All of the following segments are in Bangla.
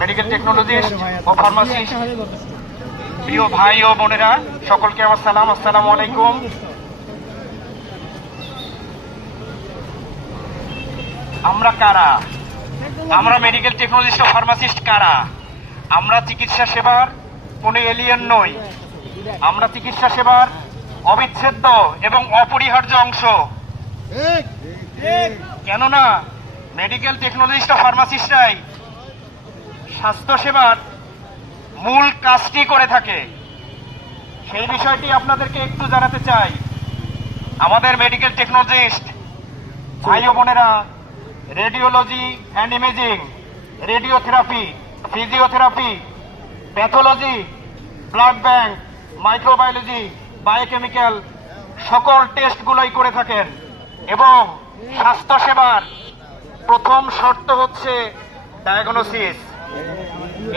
মেডিকেল টেকনোলজিস্ট ও ফার্মাসিস্ট, প্রিয় ভাই ও বোনেরা, সকলকে আমার সালাম। আসসালামু আলাইকুম। আমরা কারা? আমরা মেডিকেল টেকনোলজিস্ট ও ফার্মাসিস্ট কারা? আমরা চিকিৎসা সেবার কোনো এলিয়েন নই। আমরা চিকিৎসা সেবার অবিচ্ছেদ্য এবং অপরিহার্য অংশ। কেননা মেডিকেল টেকনোলজিস্ট ও ফার্মাসিস্টরাই স্বাস্থ্য সেবার মূল কাজটি করে থাকে। সেই বিষয়টি আপনাদেরকে একটু জানাতে চাই। আমাদের মেডিকেল টেকনোলজিস্ট ভাই ও বোনেরা radiology and imaging, radiotherapy, physiotherapy, pathology, blood bank, microbiology, biochemical সকল টেস্টগুলোই করে থাকেন। এবং স্বাস্থ্য সেবার প্রথম শর্ত হচ্ছে ডায়াগনোসিস।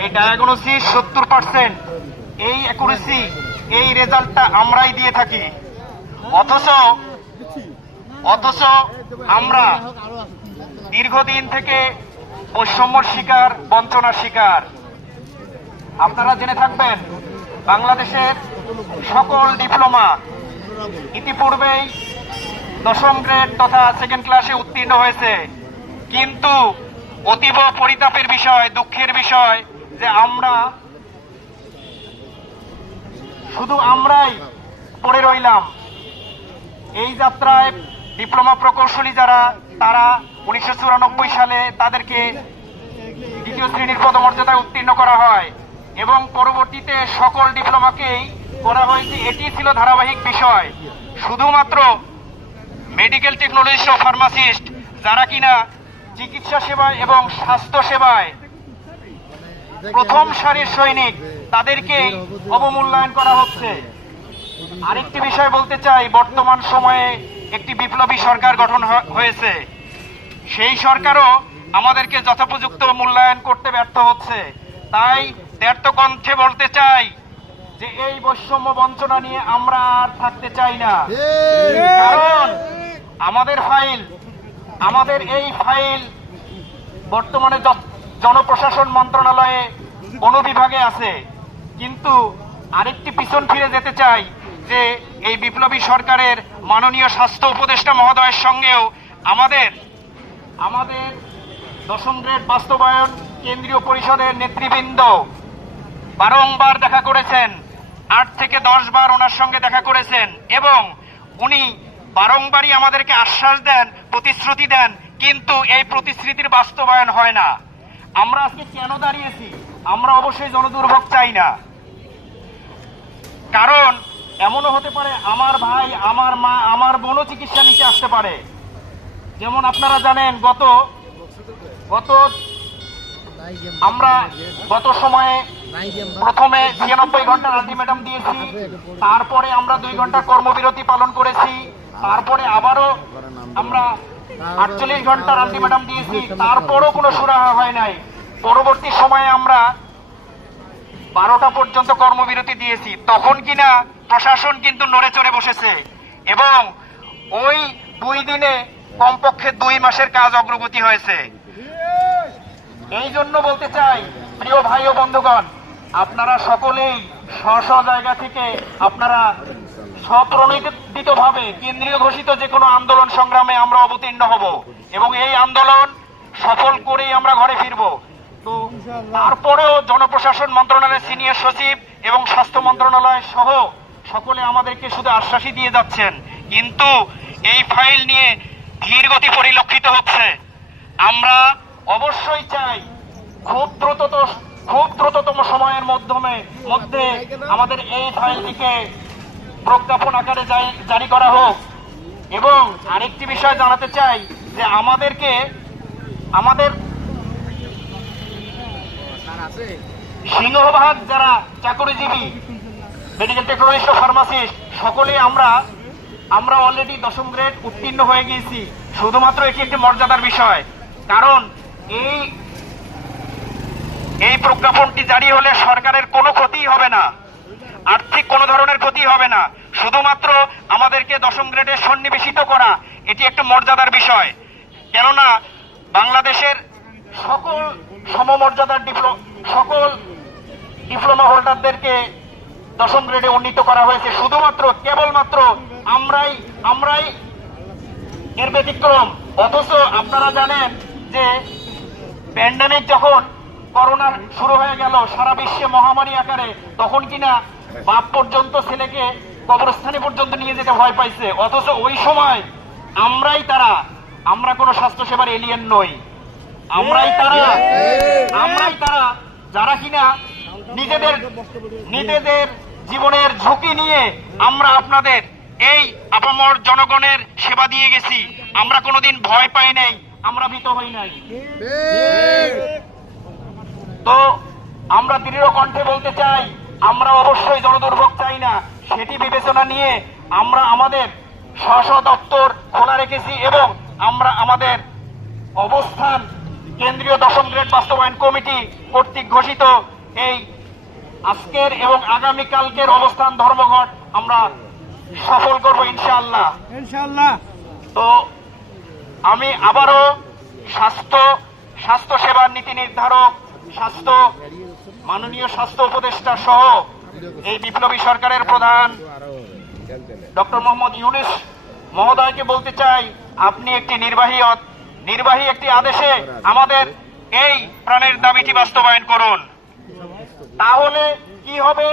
এই ডায়াগনোসিস 70%, এই অ্যাকুরেসি, এই রেজাল্টটা আমরাই দিয়ে থাকি। অথচ আমরা দীর্ঘদিন থেকে বৈষম্যর শিকার, বঞ্চনার শিকার। আপনারা জেনে থাকবেন বাংলাদেশের সকল ডিপ্লোমা ইতিপূর্বেই 10ম গ্রেড তথা সেকেন্ড ক্লাসে উত্তীর্ণ হয়েছে। কিন্তু অতীব পরিতাপের বিষয়, দুঃখের বিষয় যে আমরাই পড়ে রইলাম। এই যাত্রায় ডিপ্লোমা প্রকৌশলী যারা, তারা 1994 সালে তাদেরকে দ্বিতীয় শ্রেণীর পদমর্যাদায় উত্তীর্ণ করা হয় এবং পরবর্তীতে সকল ডিপ্লোমাকেই করা হয়েছে। এটি ছিল ধারাবাহিক বিষয়। শুধুমাত্র মেডিকেল টেকনোলজিস্ট ও ফার্মাসিস্ট যারা কিনা চিকিৎসা সেবায় এবং স্বাস্থ্য সেবায় প্রথম সারির সৈনিক, তাদেরকেই অবমূল্যায়ন করা হচ্ছে। আরেকটি বিষয় বলতে চাই, বর্তমান সময়ে একটি বিপ্লবী সরকার গঠন হয়েছে। সেই সরকারও আমাদেরকে যথোপযুক্ত মূল্যায়ন করতে ব্যর্থ হচ্ছে। তাই ব্যর্থ কণ্ঠে বলতে চাই যে এই বৈষম্য বঞ্চনা নিয়ে আমরা আর থাকতে চাই না। কারণ আমাদের এই ফাইল বর্তমানে জনপ্রশাসন মন্ত্রণালয়ে অনুবিভাগে আছে। কিন্তু আরেকটি পিছন ফিরে যেতে চাই যে এই বিপ্লবী সরকারের মাননীয় স্বাস্থ্য উপদেষ্টা মহোদয়ের সঙ্গেও আমাদের 10ম গ্রেড বাস্তবায়ন কেন্দ্রীয় পরিষদের নেতৃবৃন্দ বারংবার দেখা করেছেন। 8 থেকে 10 বার ওনার সঙ্গে দেখা করেছেন এবং উনি বারংবারই আমাদেরকে আশ্বাস দেন, প্রতিশ্রুতি দেন, কিন্তু এই প্রতিশ্রুতির বাস্তবায়ন হয় না। আমরা আজকে কেন দাঁড়িয়েছি? আমরা অবশ্যই জনদুর্ভোগ চাই না। কারণ এমনও হতে পারে আমার ভাই, আমার মা, আমার বোনও চিকিৎসা নিতে আসতে পারে। যেমন আপনারা জানেন আমরা গত সময়ে প্রথমে 96 ঘন্টার আলটিমেটাম দিয়েছি, তারপরে আমরা 2 ঘন্টা কর্মবিরতি পালন করেছি, তারপরে আবারও আমরা 48 ঘন্টার আলটিমেটাম দিয়েছি, তারপরও কোনো সুরাহা হয় নাই। পরবর্তী সময়ে আমরা 12টা পর্যন্ত কর্মবিরতি দিয়েছি। তখন কিনা প্রশাসন কিন্তু নড়ে চড়ে বসেছে এবং ওই 2 দিনে কমপক্ষে 2 মাসের কাজ অগ্রগতি হয়েছে। এই জন্য বলতে চাই, প্রিয় ভাই ও বন্ধুগণ, আপনারা সকলেই স্ব জায়গা থেকে আপনারা স্বপ্রণোদিতভাবে কেন্দ্রীয় ঘোষিত যে কোনো আন্দোলন সংগ্রামে আমরা অবতীর্ণ হব এবং এই আন্দোলন সফল করেই আমরা ঘরে ফিরব। তো তারপরেও জনপ্রশাসন মন্ত্রণালয়ের সিনিয়র সচিব এবং স্বাস্থ্য মন্ত্রণালয় সহ সকলে আমাদেরকে শুধু আশ্বাসই দিয়ে যাচ্ছেন, কিন্তু এই ফাইল নিয়ে ধীর গতি পরিলক্ষিত হচ্ছে। আমরা অবশ্যই চাই খুব দ্রুততম সময়ের মধ্যে আমাদের এই ফাইলটিকে প্রজ্ঞাপন আকারে জারি করা হোক। এবং আরেকটি বিষয় জানাতে চাই যে আমাদের সিংহভাগ যারা চাকরিজীবী মেডিকেল টেকনোলজিস্ট ও ফার্মাসিস্ট সকলেই আমরা অলরেডি 10ম গ্রেড উত্তীর্ণ হয়ে গিয়েছি। শুধুমাত্র এটি একটি মর্যাদার বিষয়। কারণ এই প্রজ্ঞাপনটি জারি হলে সরকারের কোনো ক্ষতি হবে না, আর্থিক কোনো ধরনের ক্ষতি হবে না। শুধুমাত্র আমাদেরকে 10ম গ্রেডে সন্নিবেশিত করা এটি একটা মর্যাদার বিষয়। কেননা বাংলাদেশের সকল সমমর্যাদার সকল ডিপ্লোমা হোল্ডারদেরকে 10ম গ্রেডে উন্নীত করা হয়েছে। শুধুমাত্র কেবলমাত্র আমরাই এর ব্যতিক্রম। অথচ আপনারা জানেন যে প্যান্ডেমিক যখন করোনা শুরু হয়ে গেল সারা বিশ্বে মহামারী আকারে, তখন কিনা বাপ পর্যন্ত ছেলেকে কবরস্থানে পর্যন্ত নিয়ে যেতে ভয় পাইছে। অথচ ওই সময় আমরা কোনো স্বাস্থ্যসেবার এলিয়েন নই। আমরাই তারা যারা কিনা নিজেদের জীবনের ঝুঁকি নিয়ে আমরা আপনাদের এই আপামর জনগণের সেবা দিয়ে গেছি। আমরা কোনোদিন ভয় পাই নাই, আমরা ভীত হই নাই। তো আমরা দৃঢ় কণ্ঠে বলতে চাই, আমরা অবশ্যই জনদুর্ভোগ চাই না। সেটি বিবেচনা নিয়ে আমরা আমাদের স্ব দপ্তর খোলা রেখেছি এবং আমরা আমাদের অবস্থান কেন্দ্রীয় 10ম গ্রেড বাস্তবায়ন কমিটি কর্তৃক ঘোষিত এই আজকের এবং আগামীকালকের অবস্থান ধর্মঘট আমরা সফল করব ইনশাআল্লাহ। তো আমি আবারও স্বাস্থ্য সেবার নীতি নির্ধারক, মাননীয় স্বাস্থ্য উপদেষ্টা সহ এই বিপ্লবী সরকারের প্রধান ডক্টর মোহাম্মদ ইউনূস মহোদয়কে বলতে চাই, আপনি একটি নির্বাহী একটি আদেশে আমাদের এই প্রাণের দাবিটি বাস্তবায়ন করুন। তাহলে কি হবে?